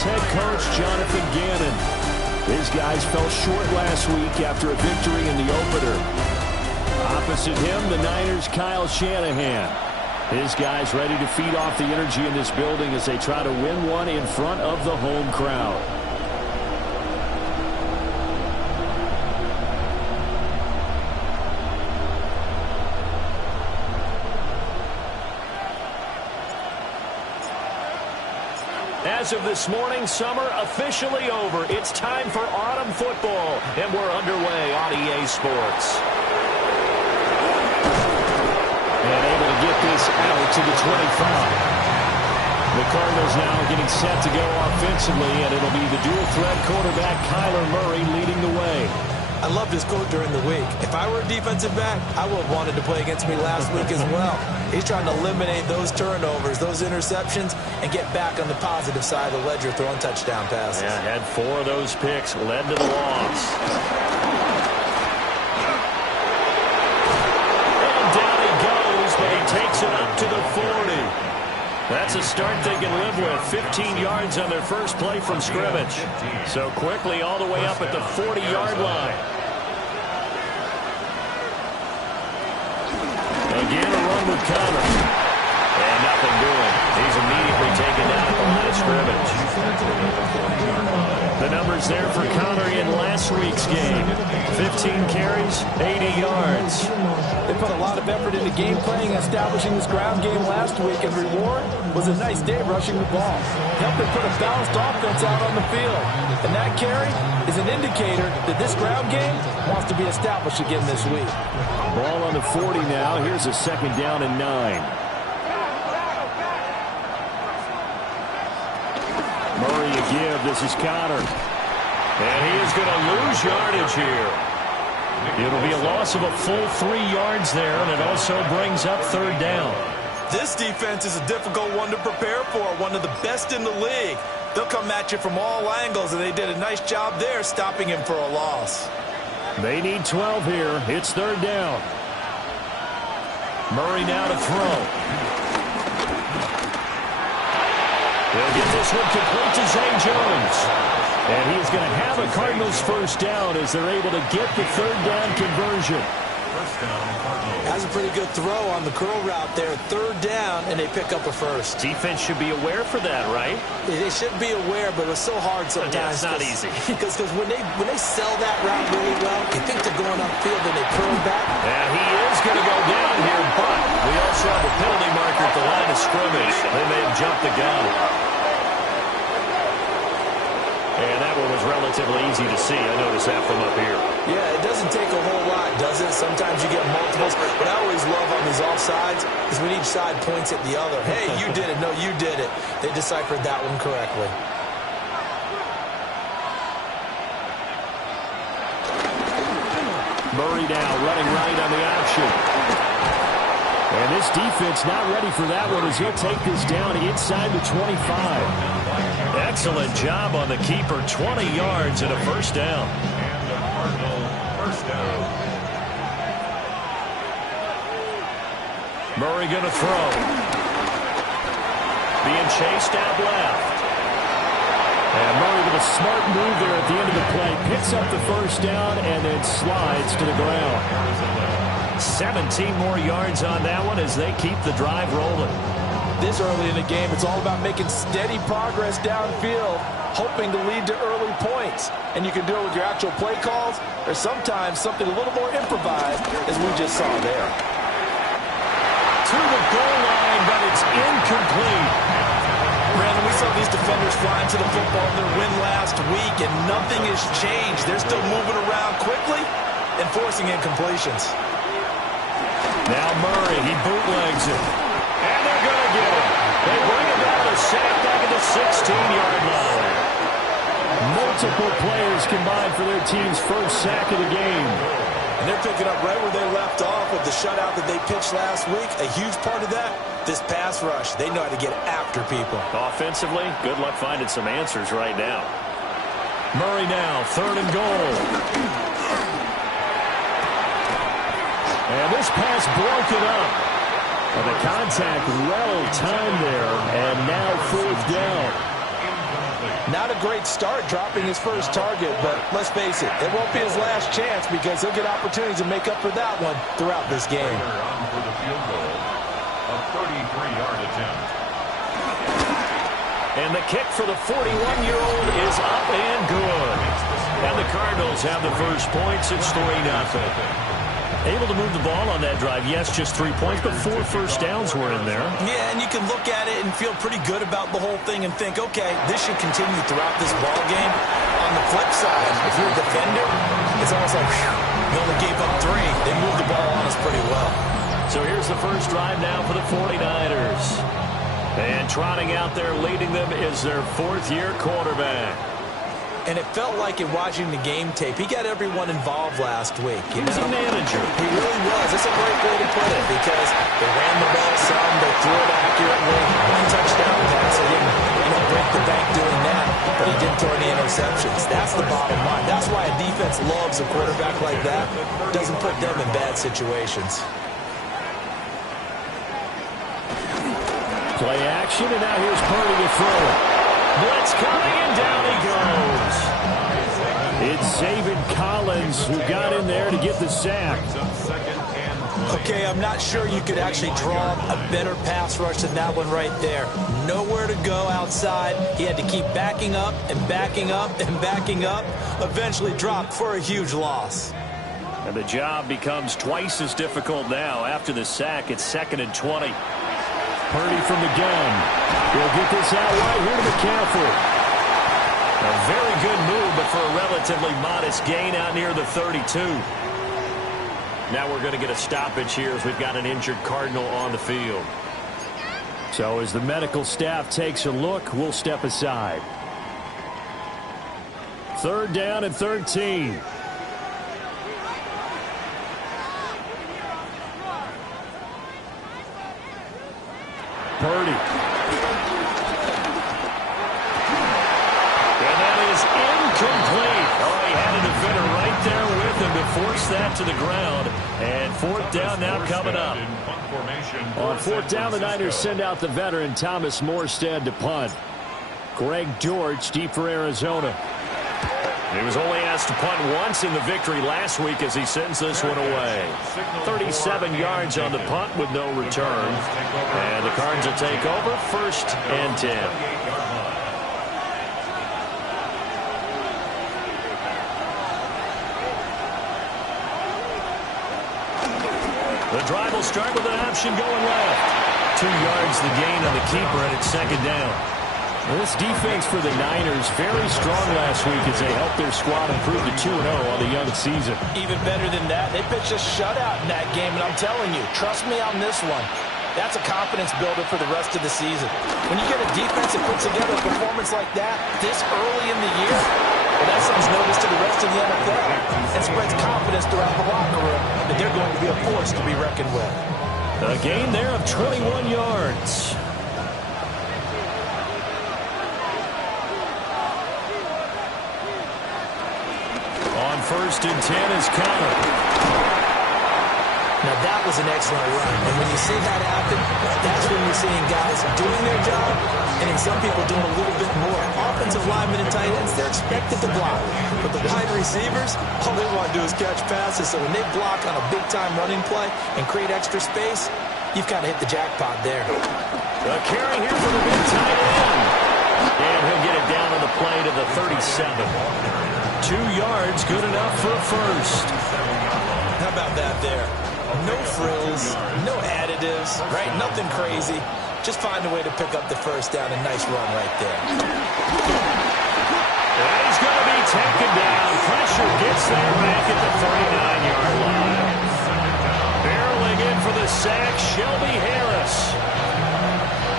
Lions head coach Jonathan Gannon. His guys fell short last week after a victory in the opener. Opposite him, the Niners' Kyle Shanahan. His guys ready to feed off the energy in this building as they try to win one in front of the home crowd. As of this morning, summer officially over. It's time for autumn football, and we're underway on EA Sports. And able to get this out to the 25. The Cardinals now getting set to go offensively, and it'll be the dual-threat quarterback Kyler Murray leading the way. I loved his quote during the week. If I were a defensive back, I would have wanted to play against me last week as well. He's trying to eliminate those turnovers, those interceptions, and get back on the positive side of the ledger throwing touchdown passes. Yeah, had 4 of those picks, led to the loss. And down he goes, but he takes it up to the 40. That's a start they can live with. 15 yards on their first play from scrimmage. So quickly all the way up at the 40-yard line. Again, a run with Connor. And nothing doing. He's immediately taken down at the line of scrimmage. The numbers there for Connor in last week's game. 15 carries, 80 yards. They put a lot of effort into game playing, establishing this ground game last week, and reward was a nice day rushing the ball. Helped them put a balanced offense out on the field. And that carry is an indicator that this ground game wants to be established again this week. Ball on the 40 now. Here's a second down and 9. Murray a give. This is Connor. And he is going to lose yardage here. It'll be a loss of a full 3 yards there, and it also brings up third down. This defense is a difficult one to prepare for, one of the best in the league. They'll come at you from all angles, and they did a nice job there stopping him for a loss. They need 12 here. It's third down. Murray now to throw. They'll get this one complete to Zay Jones. And he's going to have a Cardinals first down as they're able to get the third down conversion. That's a pretty good throw on the curl route there. Third down, and they pick up a first. Defense should be aware for that, right? They should be aware, but it's so hard sometimes. Yeah, it's not easy. Because when they sell that route really well, you think they're going upfield and they curl back. Yeah, he is going to go down here, but we also have a penalty marker at the line of scrimmage. They may have jumped the gun. And that one was relatively easy to see. I noticed that from up here. Yeah, it doesn't take a whole lot, does it? Sometimes you get multiples. What I always love on these offsides is when each side points at the other. Hey, you did it. No, you did it. They deciphered that one correctly. Murray now running right on the option. And this defense not ready for that one as he'll take this down inside the 25. Excellent job on the keeper. 20 yards and a first down. Murray going to throw. Being chased out left. And Murray with a smart move there at the end of the play. Picks up the first down and then slides to the ground. 17 more yards on that one as they keep the drive rolling. This early in the game, it's all about making steady progress downfield, hoping to lead to early points. And you can do it with your actual play calls, or sometimes something a little more improvised, as we just saw there. To the goal line, but it's incomplete. Brandon, we saw these defenders flying to the football in their win last week, and nothing has changed. They're still moving around quickly and forcing incompletions. Now Murray, he bootlegs it. And they're going to get it. They bring it down to sack back at the 16-yard line. Multiple players combined for their team's first sack of the game. And they're picking up right where they left off with the shutout that they pitched last week. A huge part of that, this pass rush. They know how to get after people. Offensively, good luck finding some answers right now. Murray now, third and goal. And this pass broken up. And the contact well timed there, and now fourth down. Not a great start dropping his first target, but let's face it, it won't be his last chance because he'll get opportunities to make up for that one throughout this game. On for the field goal, a 33-yard attempt. And the kick for the 41-year-old is up and good. And the Cardinals have the first points. It's 3-0. Able to move the ball on that drive. Yes, just 3 points, but 4 first downs were in there. Yeah, and you can look at it and feel pretty good about the whole thing and think, okay, this should continue throughout this ball game. On the flip side, if you're a defender, it's almost like, whew, we only gave up 3. They moved the ball on us pretty well. So here's the first drive now for the 49ers. And trotting out there leading them is their 4th-year quarterback. And it felt like in watching the game tape, he got everyone involved last week. He was a manager. He really was. That's a great way to put it because they ran the ball some, they threw it accurately. 1 touchdown pass. He didn't break the bank doing that, but he didn't throw any interceptions. That's the bottom line. That's why a defense loves a quarterback like that. Doesn't put them in bad situations. Play action, and now here's Purdy to throw it. Blitz coming, and down he goes. It's Zaven Collins who got in there to get the sack. Okay, I'm not sure you could actually draw a better pass rush than that one right there. Nowhere to go outside. He had to keep backing up and backing up and backing up. Eventually dropped for a huge loss. And the job becomes twice as difficult now. After the sack, it's 2nd and 20. Purdy from the gun. He'll get this out right here to McCaffrey. A very good move, but for a relatively modest gain out near the 32. Now we're going to get a stoppage here as we've got an injured Cardinal on the field. So as the medical staff takes a look, we'll step aside. 3rd down and 13. Purdy. And that is incomplete. Oh, he had a defender right there with him to force that to the ground. And 4th down now coming up. On 4th down, the Niners send out the veteran Thomas Morstead to punt. Greg George deep for Arizona. He was only asked to punt once in the victory last week as he sends this one away. 37 yards on the punt with no return. And the Cards will take over 1st and 10. The drive will start with an option going left. 2 yards the gain on the keeper, and it's 2nd down. This defense for the Niners very strong last week as they helped their squad improve to 2-0 on the young season. Even better than that, they pitched a shutout in that game, and I'm telling you, trust me on this one. That's a confidence builder for the rest of the season. When you get a defense that puts together a performance like that this early in the year, well, that sends notice to the rest of the NFL and spreads confidence throughout the locker room that they're going to be a force to be reckoned with. A gain there of 21 yards. On 1st and 10 is Connor. Now that was an excellent run, and when you see that happen, that's when you're seeing guys doing their job, and then some people doing a little bit more. Offensive linemen and tight ends, they're expected to block, but the wide receivers, all they want to do is catch passes, so when they block on a big-time running play and create extra space, you've kind of hit the jackpot there. The carry here for the big tight end, and he'll get it down on the play to the 37. 2 yards, good enough for a first. How about that there? No frills, no additives, right? Nothing crazy. Just find a way to pick up the first down. A nice run right there. And he's going to be taken down. Pressure gets there back at the 39-yard line. Barreling in for the sack, Shelby Harris.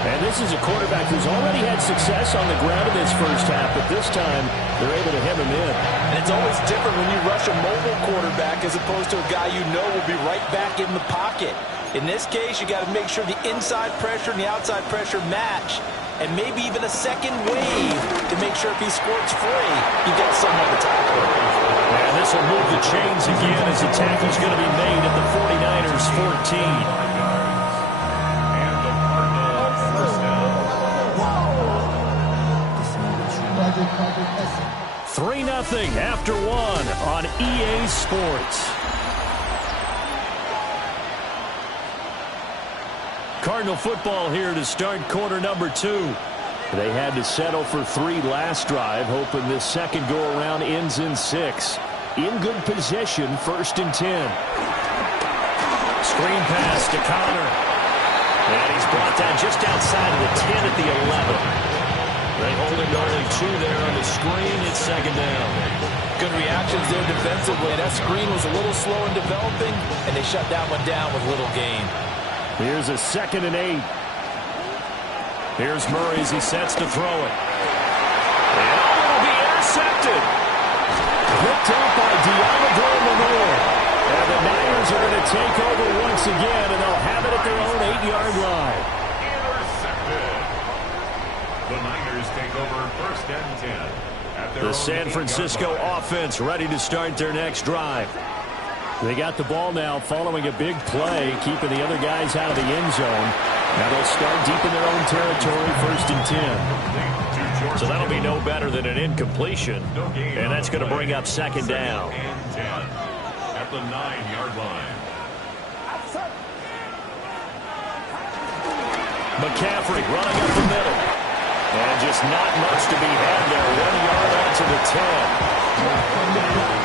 And this is a quarterback who's already had success on the ground in this first half, but this time they're able to hem him in. And it's always different when you rush a mobile quarterback as opposed to a guy you know will be right back in the pocket. In this case, you got to make sure the inside pressure and the outside pressure match, and maybe even a second wave to make sure if he squirts free, you get someone to tackle. And this will move the chains again as the tackle's going to be made at the 49ers 14. 3-0 after one on EA Sports. Cardinal football here to start quarter number 2. They had to settle for 3 last drive, hoping this second go-around ends in 6. In good possession, 1st and 10. Screen pass to Connor. And he's brought down just outside of the 10 at the 11. They hold him to only 2 there on the screen. It's 2nd down. Good reactions there defensively. That screen was a little slow in developing, and they shut that one down with little gain. Here's a 2nd and 8. Here's Murray as he sets to throw it. And it'll be intercepted. Picked up by Deontay Manor. And the Niners are going to take over once again, and they'll have it at their own 8-yard line. Intercepted. The Niners take over 1st and 10. At their The own San 8-yard Francisco line. offense ready to start their next drive. They got the ball now following a big play, keeping the other guys out of the end zone. Now they'll start deep in their own territory, 1st and 10. So that'll be no better than an incompletion, and that's going to bring up 2nd down. And 10 at the 9-yard line. McCaffrey running up the middle. And just not much to be had there. 1 yard out to the 10.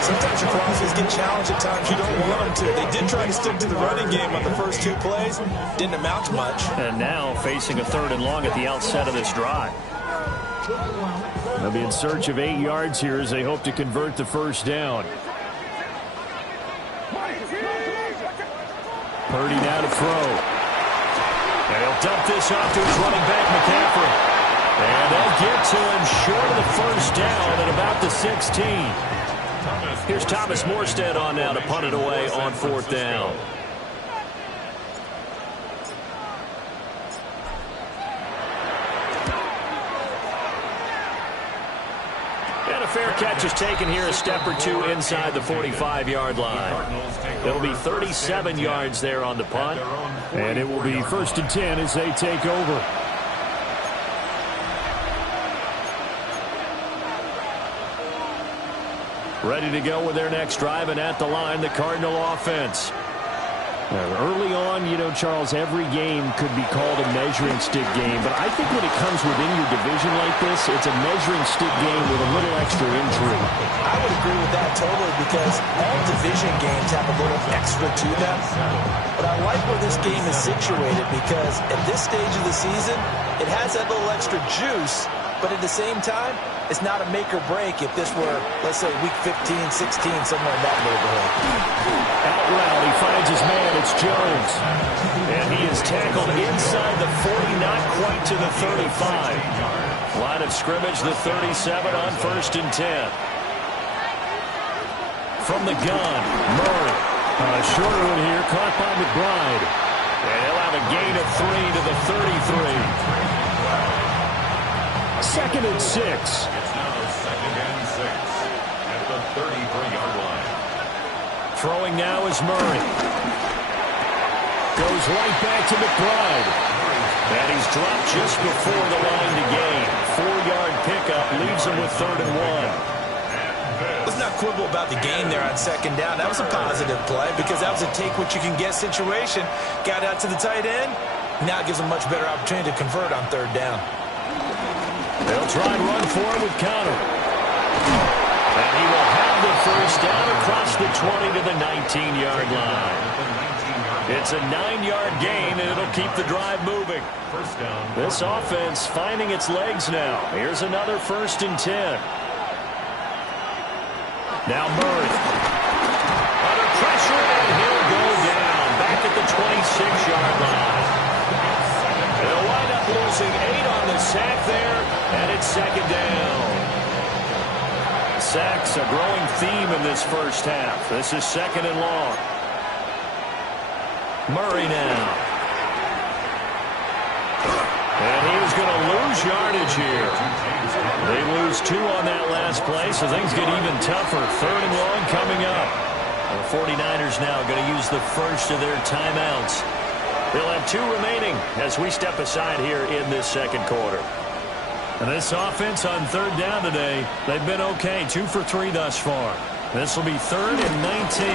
Sometimes your crosses get challenged at times you don't want them to. They did try to stick to the running game on the first 2 plays. Didn't amount to much. And now facing a 3rd and long at the outset of this drive. They'll be in search of 8 yards here as they hope to convert the 1st down. Purdy now to throw. And he'll dump this off to his running back, McCaffrey. And they'll get to him short of the 1st down at about the 16. Here's Thomas Morstead on now to punt it away on 4th down. And a fair catch is taken here, a step or 2 inside the 45-yard line. It'll be 37 yards there on the punt. And it will be 1st and 10 as they take over. Ready to go with their next drive, and at the line, the Cardinal offense. Early on, you know, Charles, every game could be called a measuring stick game, but I think when it comes within your division like this, it's a measuring stick game with a little extra intrigue. I would agree with that totally, because all division games have a little extra to them. But I like where this game is situated, because at this stage of the season, it has that little extra juice, but at the same time, it's not a make or break if this were, let's say, week 15, 16, somewhere in that neighborhood. Out route, he finds his man. It's Jones. And he is tackled inside the 40, not quite to the 35. Line of scrimmage, the 37 on 1st and 10. From the gun, Murray. A shorter one here, caught by McBride. And he'll have a gain of 3 to the 33. 2nd and 6. It's now 2nd and 6 at the 33-yard line. Throwing now is Murray. Goes right back to McBride. And he's dropped just before the line to gain. 4-yard pickup leaves him with 3rd and 1. Let's not quibble about the gain there on 2nd down. That was a positive play because that was a take-what-you-can-get situation. Got out to the tight end. Now it gives him a much better opportunity to convert on 3rd down. They'll try and run for it with Connor. And he will have the 1st down across the 20 to the 19-yard line. It's a 9-yard gain, and it'll keep the drive moving. This offense finding its legs now. Here's another 1st and 10. Now Murray. Under pressure, and he'll go down. Back at the 26-yard line. They'll wind up losing 8 on the sack there, and it's 2nd down. Sacks, a growing theme in this 1st half. This is 2nd and long. Murray now. And he was going to lose yardage here. They lose 2 on that last play, so things get even tougher. 3rd and long coming up. The 49ers now going to use the first of their timeouts. They'll have 2 remaining as we step aside here in this 2nd quarter. And this offense on third down today, they've been okay. 2 for 3 thus far. This will be 3rd and 19.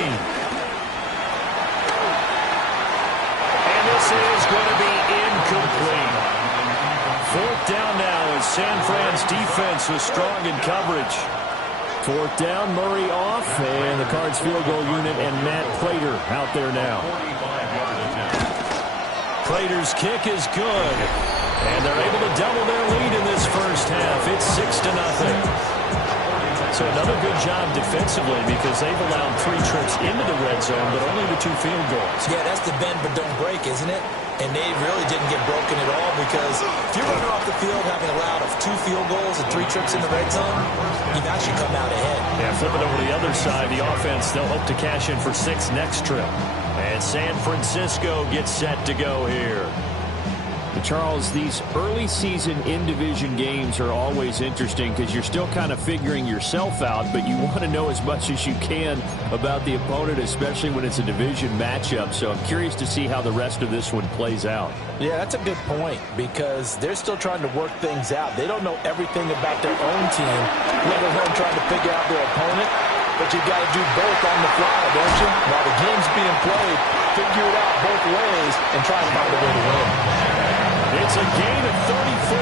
And this is going to be incomplete. 4th down now as San Fran's defense was strong in coverage. 4th down, Murray off, and the Cards field goal unit and Matt Prater out there now. Prater's kick is good, and they're able to double their lead in this first half. It's 6-0. So another good job defensively because they've allowed 3 trips into the red zone, but only the 2 field goals. Yeah, that's the bend but don't break, isn't it? And they really didn't get broken at all because if you're running off the field having allowed 2 field goals and 3 trips in the red zone, you've actually come out ahead. Yeah, flipping over the other side, the offense, they'll hope to cash in for 6 next trip. And San Francisco gets set to go here. Charles, these early season in-division games are always interesting because you're still kind of figuring yourself out, but you want to know as much as you can about the opponent, especially when it's a division matchup. So I'm curious to see how the rest of this one plays out. Yeah, that's a good point because they're still trying to work things out. They don't know everything about their own team, let alone trying to figure out their opponent. But you got to do both on the fly, don't you? While the game's being played, figure it out both ways and try to find a way to win. It's a gain of 34.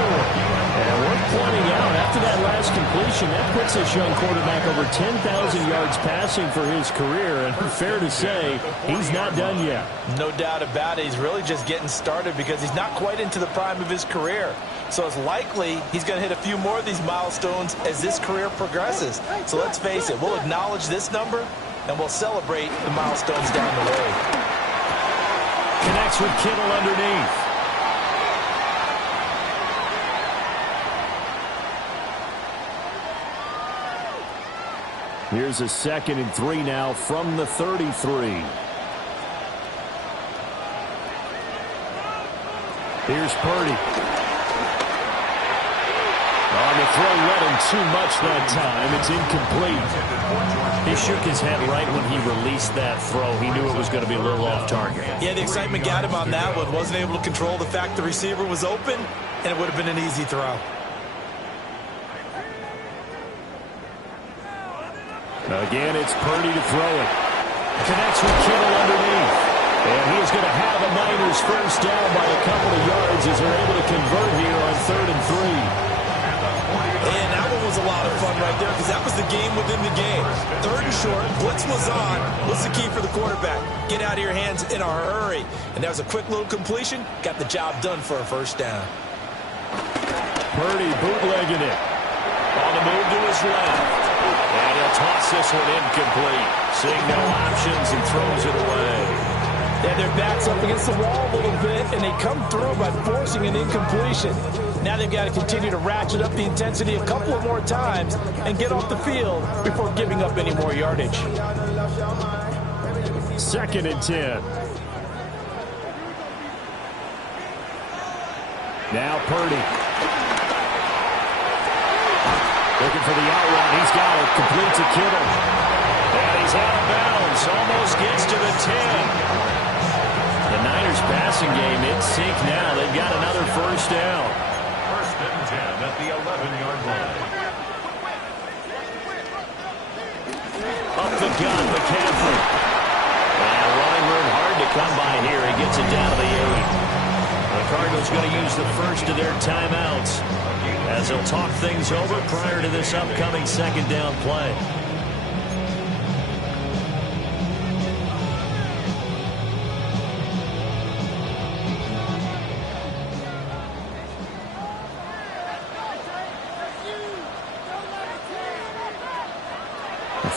And worth pointing out, after that last completion, that puts this young quarterback over 10,000 yards passing for his career. And fair to say, he's not done yet. No doubt about it. He's really just getting started because he's not quite into the prime of his career. So it's likely he's going to hit a few more of these milestones as this career progresses. So let's face it, we'll acknowledge this number and we'll celebrate the milestones down the way. Connects with Kittle underneath. Here's a 2nd and 3 now from the 33. Here's Purdy. On the throw, let him too much that time. It's incomplete. He shook his head right when he released that throw. He knew it was going to be a little off target. Yeah, the excitement got him on that one. Wasn't able to control the fact the receiver was open, and it would have been an easy throw. Again, it's Purdy to throw it. Connects with Kittle underneath. And he is going to have a Niners first down by a couple of yards as they're able to convert here on 3rd and 3. And that one was a lot of fun right there because that was the game within the game. 3rd and short, blitz was on. What's the key for the quarterback? Get out of your hands in a hurry. And that was a quick little completion. Got the job done for a first down. Purdy bootlegging it. On the move to his left. And he'll toss this one incomplete. Seeing no options and throws it away. Yeah, their backs up against the wall a little bit, and they come through by forcing an incompletion. Now they've got to continue to ratchet up the intensity a couple of more times and get off the field before giving up any more yardage. 2nd and 10. Now Purdy. Looking for the out route. He's got it. Complete to Kittle. And he's out of bounds. Almost gets to the 10. The Niners passing game in sync now. They've got another first down. 1st and 10 at the 11-yard line. Up the gun, McCaffrey. And running room hard to come by here. He gets it down to the 8. The Cardinals going to use the first of their timeouts as they'll talk things over prior to this upcoming 2nd down play.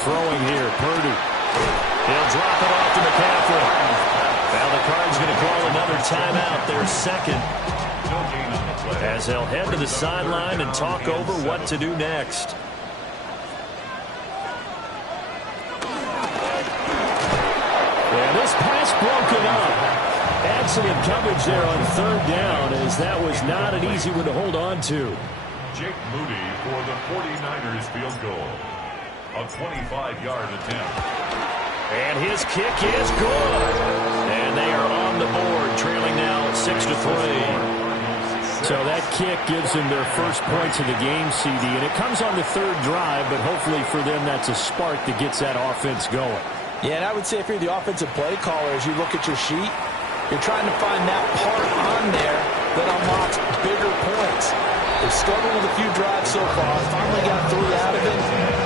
Throwing here, Purdy. He'll drop it off to McCaffrey. Now the Cards going to call another timeout, their 2nd. As they'll head to the sideline and talk over what to do next. And this pass broken up. Excellent coverage there on 3rd down as that was not an easy one to hold on to. Jake Moody for the 49ers field goal. A 25-yard attempt. And his kick is good. And they are on the board, trailing now at 6-3. So that kick gives them their first points of the game, CD, and it comes on the third drive, but hopefully for them that's a spark that gets that offense going. Yeah, and I would say if you're the offensive play caller, as you look at your sheet, you're trying to find that part on there that unlocks bigger points. They've struggled with a few drives so far. Finally got 3 out of it.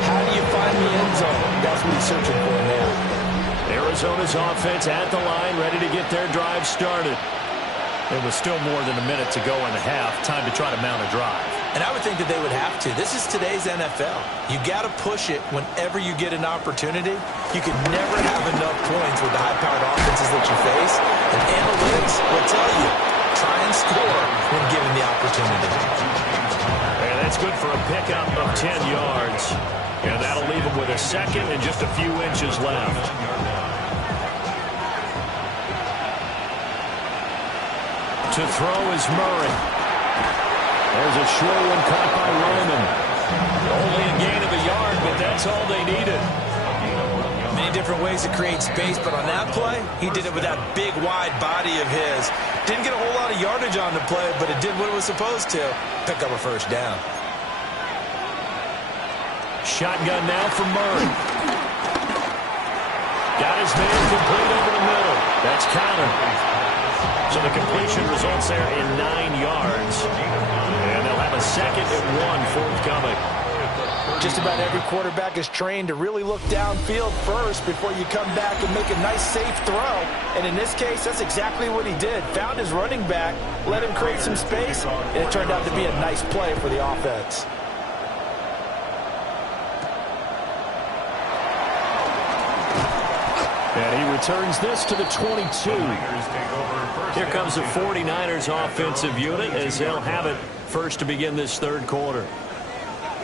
How do you find the end zone? That's what he's searching for now. Arizona's offense at the line, ready to get their drive started. It was still more than a minute to go in the half. Time to try to mount a drive. And I would think that they would have to. This is today's NFL. You got to push it whenever you get an opportunity. You can never have enough points with the high-powered offenses that you face. And analytics will tell you, try and score when given the opportunity. And that's good for a pickup of 10 yards. And that'll leave them with a second and just a few inches left. To throw is Murray. There's a short one caught by Roman. Only a gain of a yard, but that's all they needed. Many different ways to create space, but on that play, he did it with that big, wide body of his. Didn't get a whole lot of yardage on the play, but it did what it was supposed to. Pick up a first down. Shotgun now for Murray. Got his man complete over the middle. That's counted. So the completion results there in 9 yards. And they'll have a second and 1 forthcoming. Just about every quarterback is trained to really look downfield first before you come back and make a nice, safe throw. And in this case, that's exactly what he did. Found his running back, let him create some space, and it turned out to be a nice play for the offense. And he returns this to the 22. Here comes the 49ers offensive unit as they'll have it first to begin this third quarter.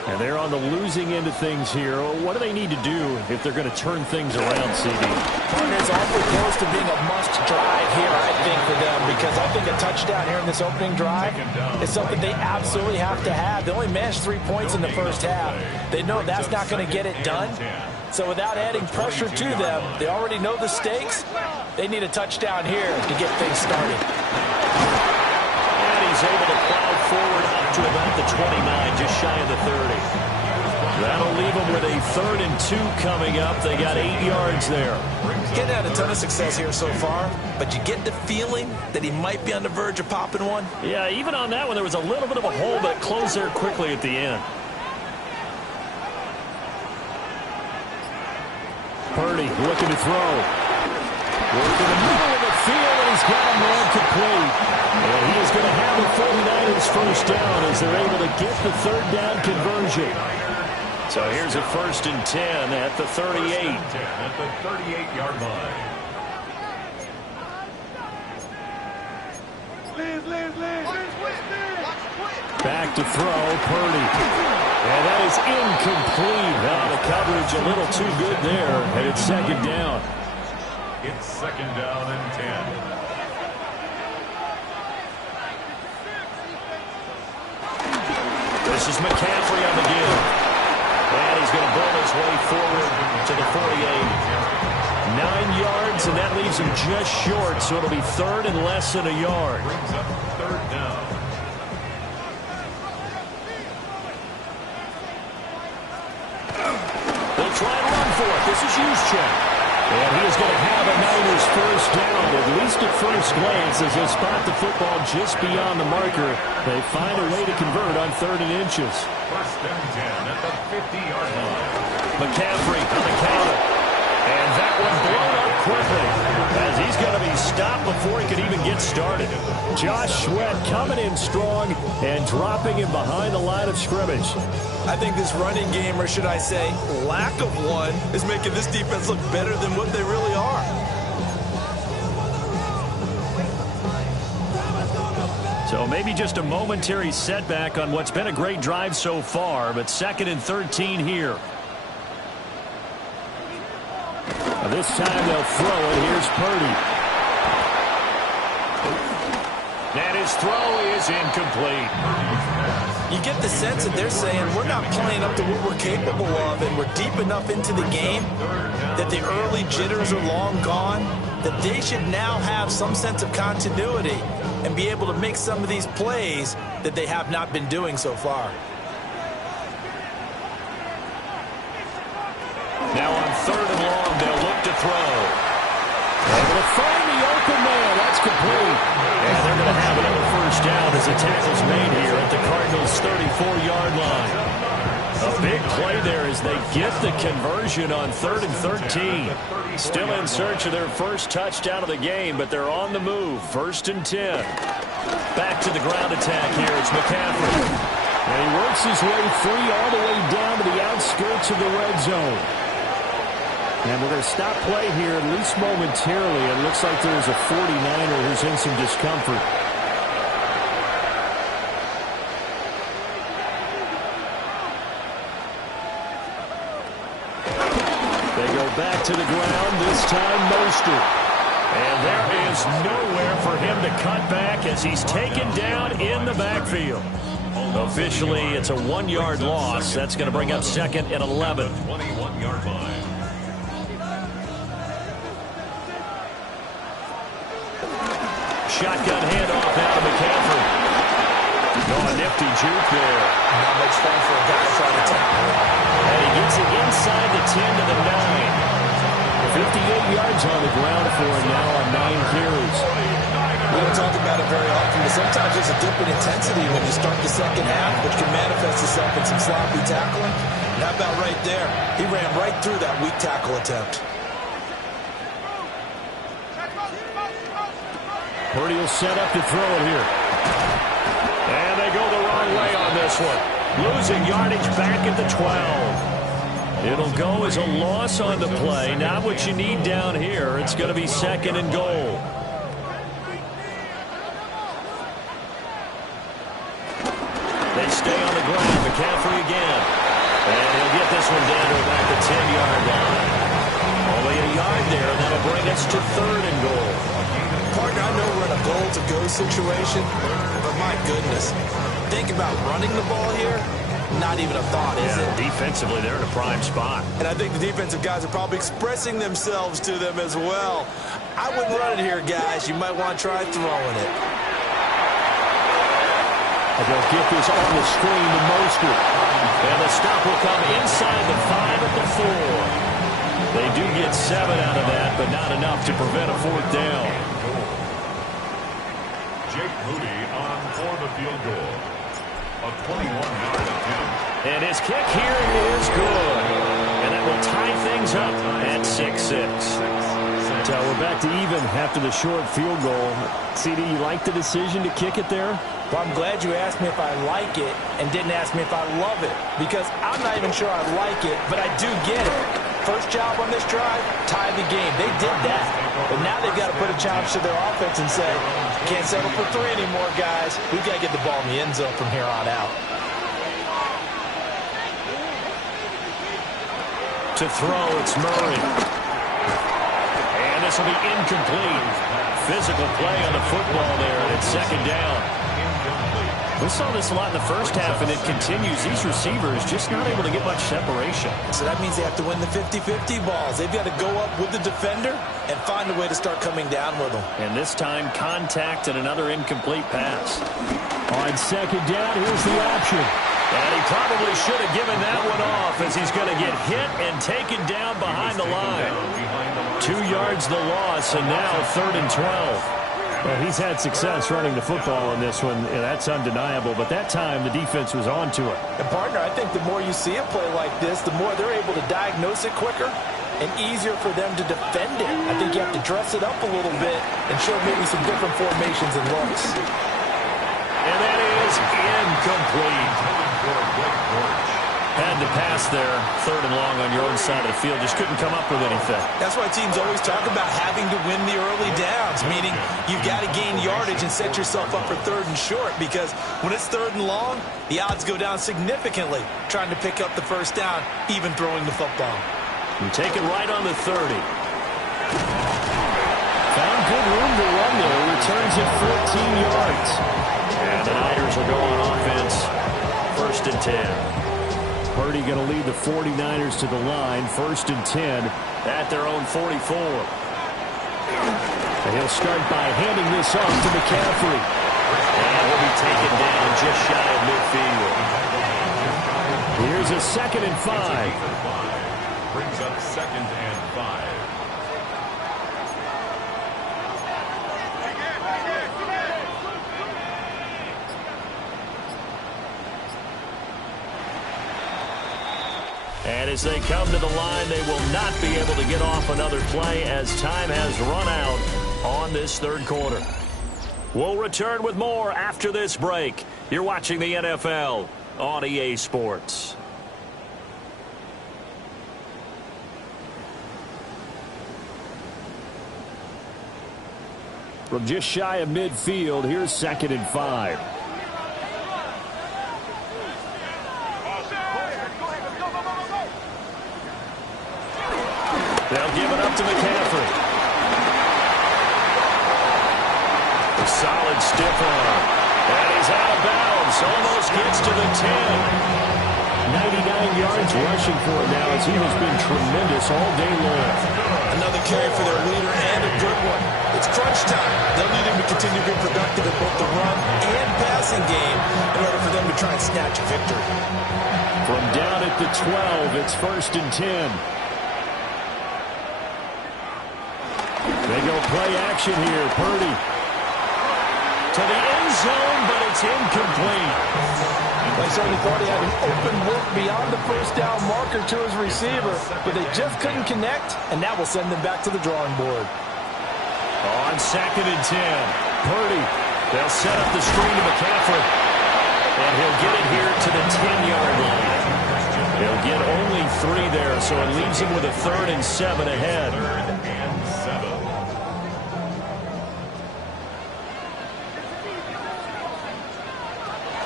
And they're on the losing end of things here. What do they need to do if they're going to turn things around, CD? It's awfully close to being a must drive here, I think, for them, because I think a touchdown here in this opening drive is something they absolutely have to have. They only managed 3 points in the first half. They know that's not going to get it done. So without adding pressure to them, they already know the stakes. They need a touchdown here to get things started. And he's able to plow forward up to about the 29, just shy of the 30. That'll leave them with a 3rd and 2 coming up. They got 8 yards there. Getting had a ton of success here so far, but you get the feeling that he might be on the verge of popping one. Yeah, even on that one, there was a little bit of a hole, but it closed there quickly at the end. Purdy looking to throw. Working the middle of the field, and he's got a man complete. And he is going to have the 49ers first down as they're able to get the 3rd down conversion. So here's a 1st and 10 at the 38. At the 38-yard line. Back to throw, Purdy. And that is incomplete. Now the coverage a little too good there, and it's 2nd down. It's 2nd down and 10. This is McCaffrey on the give. And he's going to burn his way forward to the 48. 9 yards, and that leaves him just short, so it'll be 3rd and less than a yard. Brings up 3rd down. They'll try and run for it. This is Juszczyk. And he is going to have a Niners first down, at least at first glance, as they spot the football just beyond the marker. They find a way to convert on 3rd and inches. 1st and 10 at the 50-yard line. McCaffrey on the counter. And that one blown up quickly as he's going to be stopped before he can even get started. Josh Sweat coming in strong and dropping him behind the line of scrimmage. I think this running game, or should I say lack of one, is making this defense look better than what they really are. So maybe just a momentary setback on what's been a great drive so far, but 2nd and 13 here. This time they'll throw it. Here's Purdy. And his throw is incomplete. You get the sense that they're saying we're not playing up to what we're capable of, and we're deep enough into the game that the early jitters are long gone, that they should now have some sense of continuity. and be able to make some of these plays that they have not been doing so far. Now on 3rd and long, they'll look to throw. Able to find the open man. That's complete. And they're going to have another first down as the tackle's made here at the Cardinals' 34-yard line. A big play there as they get the conversion on 3rd and 13. Still in search of their first touchdown of the game, but they're on the move. 1st and 10. Back to the ground attack here. It's McCaffrey. And he works his way free all the way down to the outskirts of the red zone. And we're going to stop play here, at least momentarily. It looks like there's a 49er who's in some discomfort. They go back to the ground, this time Mostert. And there is nowhere for him to cut back as he's taken down in the backfield. Officially, it's a 1-yard loss. That's going to bring up 2nd and 11. 21-yard line. Shotgun handoff now to McCaffrey. Oh, a nifty juke there. Not much fun for a guy trying to tackle. And he gets it inside the 10 to the 9. 58 yards on the ground for him now on 9 carries. We don't talk about it very often, but sometimes there's a dip in intensity when you start the second half, which can manifest itself in some sloppy tackling. And how about right there? He ran right through that weak tackle attempt. Purdy will set up to throw it here. And they go the wrong way on this one. Losing yardage back at the 12. It'll go as a loss on the play. Not what you need down here. It's going to be 2nd and goal. They stay on the ground. McCaffrey again. And he'll get this one down to about the 10-yard line. Only a yard there. That'll bring us to 3rd and goal. Partner, I know we're in a goal-to-go situation, but my goodness, think about running the ball here. Not even a thought, is it? Defensively, they're in a prime spot. And I think the defensive guys are probably expressing themselves to them as well. I wouldn't run it here, guys. You might want to try throwing it. And they'll get this on the screen to Mostert. And the stop will come inside the 5 at the 4. They do get 7 out of that, but not enough to prevent a 4th down. Jake Moody on for the field goal. A 21-yard attempt. And his kick here is good. And that will tie things up at 6-6. So we're back to even after the short field goal. CD, you like the decision to kick it there? Well, I'm glad you asked me if I like it and didn't ask me if I love it, because I'm not even sure I like it, but I do get it. First job on this drive, tie the game. They did that. But now they've got to put a challenge to their offense and say, can't settle for 3 anymore, guys. We've got to get the ball in the end zone from here on out. To throw, it's Murray. And this will be incomplete. Physical play on the football there, and it's 2nd down. We saw this a lot in the first half, and it continues. These receivers just not able to get much separation. So that means they have to win the 50-50 balls. They've got to go up with the defender and find a way to start coming down with them. And this time, contact and another incomplete pass. On 2nd down, here's the option. And he probably should have given that one off as he's going to get hit and taken down behind the line. 2 yards the loss, and now 3rd and 12. Well, he's had success running the football in this one, and that's undeniable. But that time, the defense was on to it. And, partner, I think the more you see a play like this, the more they're able to diagnose it quicker and easier for them to defend it. I think you have to dress it up a little bit and show maybe some different formations and looks. And that is incomplete. Had the pass there, 3rd and long on your own side of the field. Just couldn't come up with anything. That's why teams always talk about having to win the early downs, meaning you've got to gain yardage and set yourself up for 3rd and short, because when it's 3rd and long, the odds go down significantly trying to pick up the first down, even throwing the football. You take it right on the 30. Found good room to run there. Returns it 14 yards. And the Niners will go on offense. 1st and 10. Purdy going to lead the 49ers to the line. 1st and 10 at their own 44. And he'll start by handing this off to McCaffrey. And he'll be taken down just shy of midfield. Here's a 2nd and 5. Brings up 2nd and 5. And as they come to the line, they will not be able to get off another play as time has run out on this 3rd quarter. We'll return with more after this break. You're watching the NFL on EA Sports. From just shy of midfield, here's 2nd and 5. They'll give it up to McCaffrey. A solid stiff arm. And he's out of bounds. Almost gets to the 10. 99 yards rushing for him now as he has been tremendous all day long. Another carry for their leader and a good one. It's crunch time. They'll need him to continue to be productive in both the run and passing game in order for them to try and snatch a victory. From down at the 12, it's 1st and 10. They go play action here. Purdy to the end zone, but it's incomplete. I certainly thought he had an open look beyond the 1st down marker to his receiver, but they just couldn't connect, and that will send them back to the drawing board. On 2nd and 10, Purdy. They'll set up the screen to McCaffrey. And he'll get it here to the 10-yard line. He'll get only 3 there, so it leaves him with a 3rd and 7 ahead. 3rd and 7.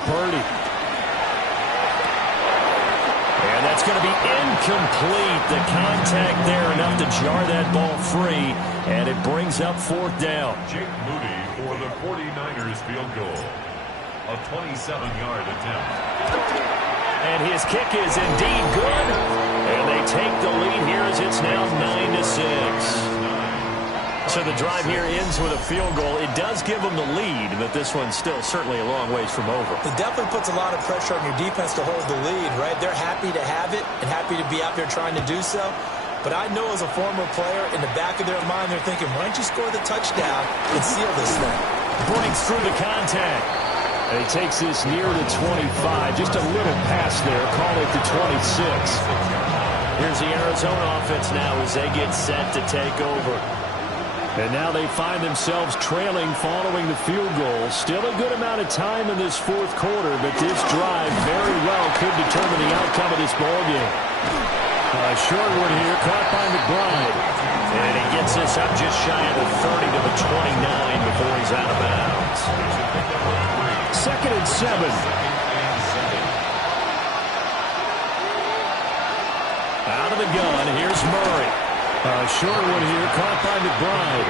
Purdy. And that's going to be incomplete. The contact there enough to jar that ball free, and it brings up 4th down. Jake Moody for the 49ers field goal. A 27-yard attempt. And his kick is indeed good. And they take the lead here as it's now 9-6. So the drive here ends with a field goal. It does give them the lead, but this one's still certainly a long ways from over. It definitely puts a lot of pressure on your defense to hold the lead, right? They're happy to have it and happy to be out there trying to do so. But I know as a former player, in the back of their mind, they're thinking, why don't you score the touchdown and seal this thing? Breaks through the contact. And he takes this near the 25. Just a little pass there. Call it the 26. Here's the Arizona offense now as they get set to take over. And now they find themselves trailing following the field goal. Still a good amount of time in this 4th quarter, but this drive very well could determine the outcome of this ballgame. Short one here, caught by McBride. And he gets this up just shy of the 30 to the 29 before he's out of bounds. 2nd and 7. Out of the gun, here's Murray. Short one here, caught by McBride.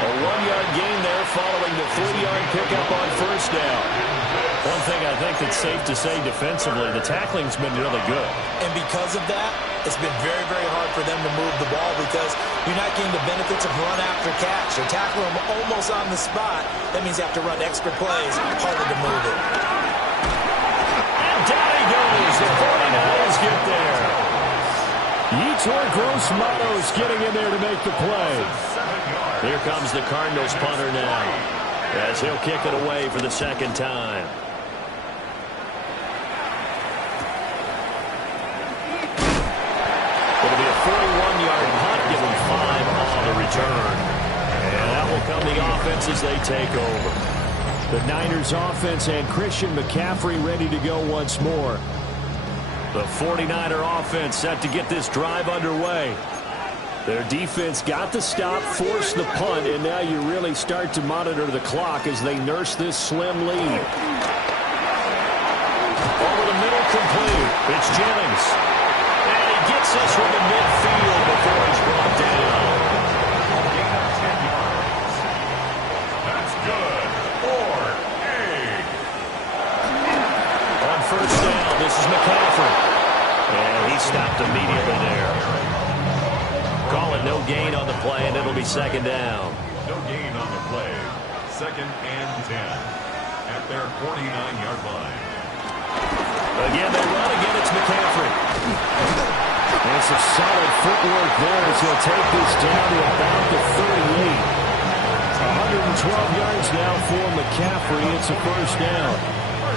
A 1-yard gain there following the 3-yard pickup on 1st down. One thing I think that's safe to say defensively, the tackling's been really good. And because of that, it's been very, very hard for them to move the ball because you're not getting the benefits of run after catch. You're tackling them almost on the spot. That means you have to run extra plays, harder to move it. And down he goes. The 49ers get there. Yetur Gross-Matos getting in there to make the play. Here comes the Cardinals punter now as he'll kick it away for the 2nd time. It'll be a 41-yard punt, give them 5 on the return. And that will come the offense as they take over. The Niners offense and Christian McCaffrey ready to go once more. The 49er offense set to get this drive underway. Their defense got the stop, forced the punt, and now you really start to monitor the clock as they nurse this slim lead. Over the middle, complete. It's Jennings. And he gets this from the midfield before he's brought down. Gain of 10 yards. That's good. 4-8. On 1st down, this is McCaffrey. And he stopped immediately there. Call it no gain on the play, and it'll be 2nd down. No gain on the play. 2nd and 10 at their 49-yard line. Again, they run again. It's McCaffrey. And some solid footwork there as he'll take this down to about the 38. 112 yards now for McCaffrey. It's a first down.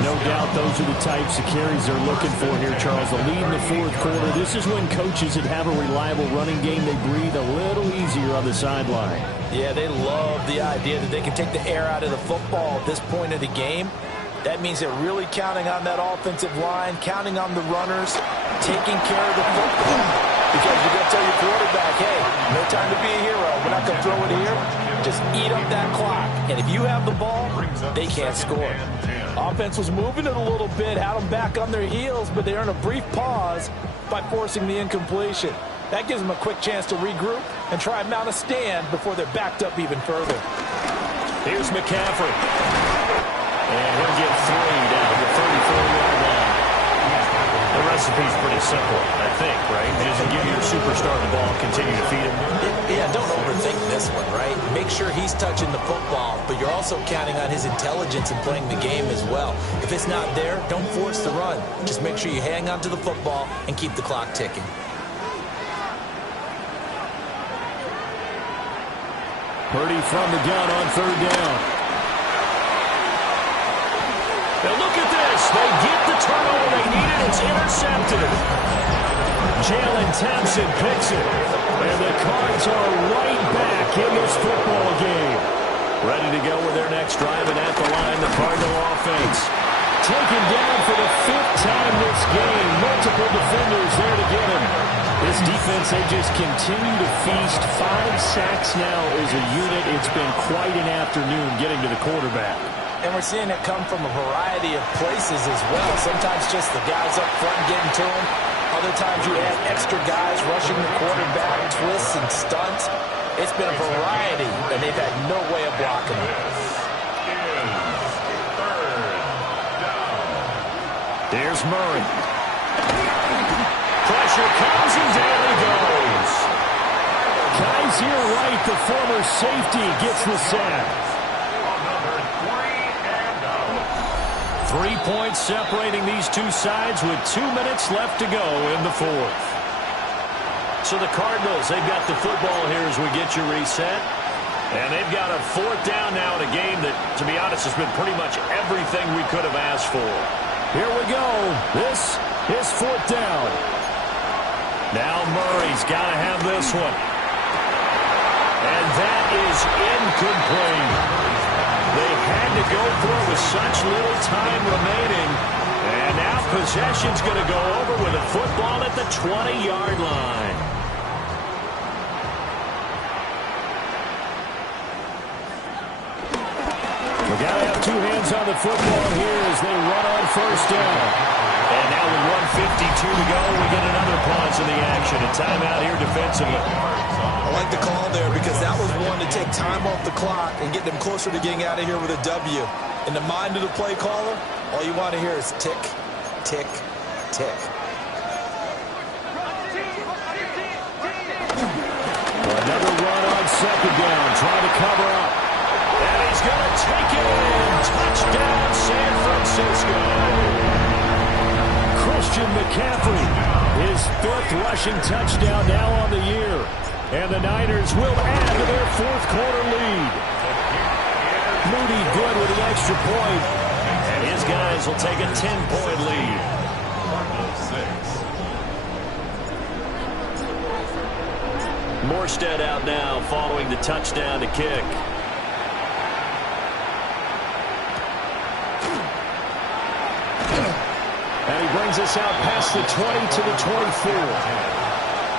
No doubt those are the types of carries they're looking for here, Charles. The lead in the fourth quarter. This is when coaches that have a reliable running game, they breathe a little easier on the sideline. Yeah, they love the idea that they can take the air out of the football at this point of the game. That means they're really counting on that offensive line, counting on the runners, taking care of the football. Because you're going to tell your quarterback, hey, no time to be a hero. We're not going to throw it here. Just eat up that clock. And if you have the ball, they can't score. Offense was moving it a little bit, had them back on their heels, but they earned a brief pause by forcing the incompletion. That gives them a quick chance to regroup and try and mount a stand before they're backed up even further. Here's McCaffrey. And he'll get 3 down to the 34-yard line. The recipe's pretty simple, I think, right? Just give your superstar the ball, continue to feed him. Yeah, don't overthink this one, right? Make sure he's touching the football, but you're also counting on his intelligence in playing the game as well. If it's not there, don't force the run. Just make sure you hang on to the football and keep the clock ticking. Purdy from the gun on 3rd down. Now look at this. They get the turnover they needed. It's intercepted. Jalen Thompson picks it. And the Cards are right back in this football game. Ready to go with their next drive, and at the line, the Cardinal offense. Taken down for the 5th time this game. Multiple defenders there to get him. This defense, they just continue to feast. 5 sacks now as a unit. It's been quite an afternoon getting to the quarterback. And we're seeing it come from a variety of places as well. Sometimes just the guys up front getting to him. Other times you add extra guys rushing the quarterback, twists and stunts. It's been a variety, and they've had no way of blocking him. There's Murray. Pressure comes, and down he goes. Kaiser Wright, the former safety, gets the sack. 3 points separating these two sides with 2 minutes left to go in the fourth. So the Cardinals, they've got the football here as we get you reset. And they've got a 4th down now in a game that, to be honest, has been pretty much everything we could have asked for. Here we go. This is 4th down. Now Murray's got to have this one. And that is incomplete. They had to go for it with such little time remaining. And now possession's going to go over with a football at the 20-yard line. We got to have 2 hands on the football here as they run on 1st down. And now with 1:52 to go, we get another pause in the action. A timeout here defensively. I like the call there because that was one to take time off the clock and get them closer to getting out of here with a W. In the mind of the play caller, all you want to hear is tick, tick, tick. Another run on 2nd down, trying to cover up. And he's going to take it in. Touchdown, San Francisco. Christian McCaffrey, his 5th rushing touchdown now on the year. And the Niners will add to their 4th quarter lead. Moody good with the extra point. And his guys will take a 10-point lead. Morstead out now following the touchdown to kick. And he brings us out past the 20 to the 24.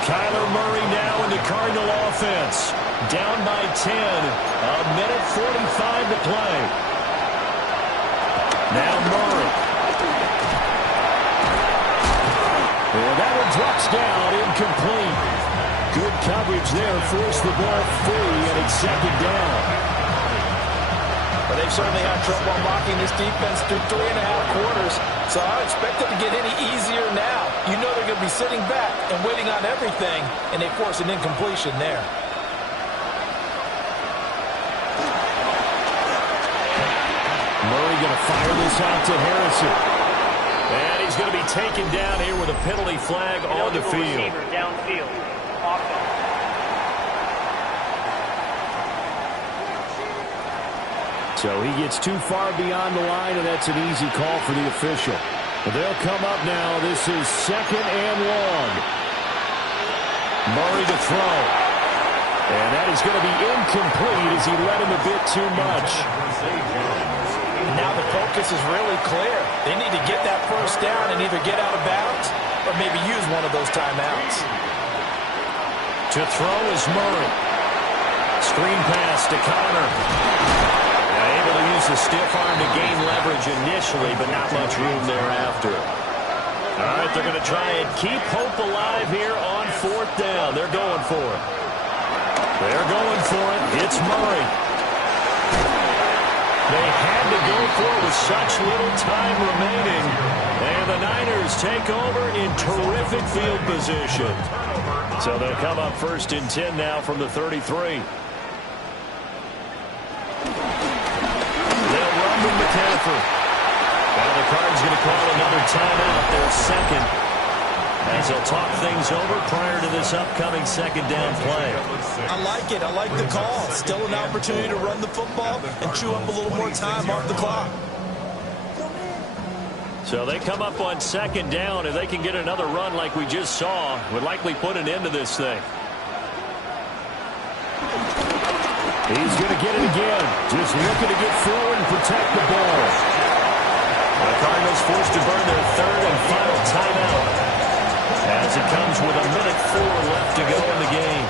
Kyler Murray now in the Cardinal offense. Down by 10. A minute 45 to play. Now Murray. And that one drops down, incomplete. Good coverage there, forced the ball free, and it's 2nd down. But they've certainly had trouble unlocking this defense through 3.5 quarters, so I don't expect it to get any easier now. You know they're going to be sitting back and waiting on everything, and they force an incompletion there. Murray going to fire this out to Harrison. And he's going to be taken down here with a penalty flag on the field. Downfield. Offense. So he gets too far beyond the line, and that's an easy call for the official. They'll come up now. This is 2nd and long. Murray to throw. And that is going to be incomplete as he let him a bit too much. Now the focus is really clear. They need to get that first down and either get out of bounds or maybe use one of those timeouts. To throw is Murray. Screen pass to Connor. Able to use the stiff arm to gain leverage initially, but not much room thereafter. All right, they're going to try and keep hope alive here on 4th down. They're going for it. They're going for it. It's Murray. They had to go for it with such little time remaining. And the Niners take over in terrific field position. So they'll come up 1st and 10 now from the 33. McCaffrey. Now the Cards going to call another timeout, their 2nd, as they'll talk things over prior to this upcoming 2nd down play. I like it. I like the call. Still an opportunity to run the football and chew up a little more time off the clock. So they come up on 2nd down. If they can get another run like we just saw, would likely put an end to this thing. He's going to get it again. Just looking to get forward and protect the ball. The Cardinals forced to burn their 3rd and final timeout as it comes with 1:04 left to go in the game.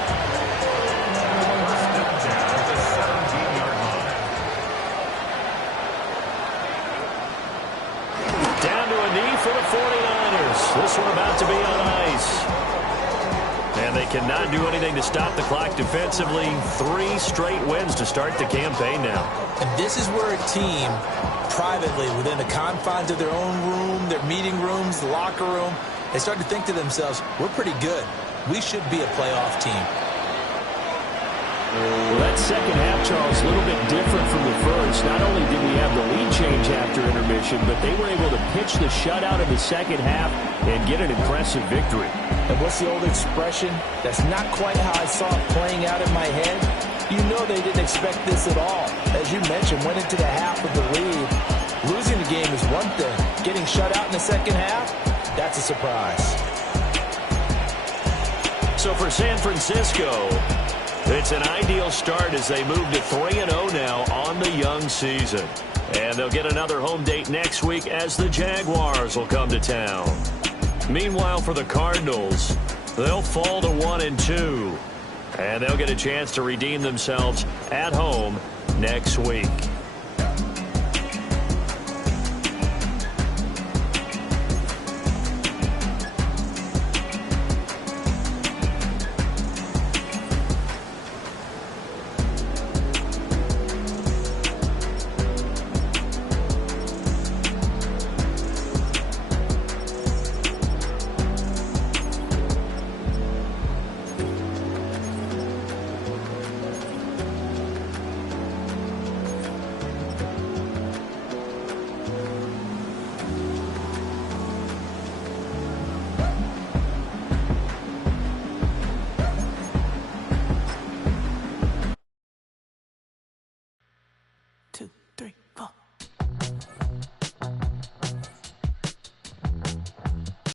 Down to a knee for the 49ers. This one about to be on ice. And they cannot do anything to stop the clock defensively. 3 straight wins to start the campaign now. And this is where a team, privately, within the confines of their own room, their meeting rooms, the locker room, they start to think to themselves, we're pretty good. We should be a playoff team. Well, that 2nd half, Charles, a little bit different from the first. Not only did we have the lead change after intermission, but they were able to pitch the shutout in the 2nd half and get an impressive victory. And what's the old expression? That's not quite how I saw it playing out in my head. You know they didn't expect this at all. As you mentioned, went into the half of the lead. Losing the game is one thing. Getting shut out in the 2nd half, that's a surprise. So for San Francisco, it's an ideal start as they move to 3-0 now on the young season. And they'll get another home date next week as the Jaguars will come to town. Meanwhile, for the Cardinals, they'll fall to 1-2. And they'll get a chance to redeem themselves at home next week.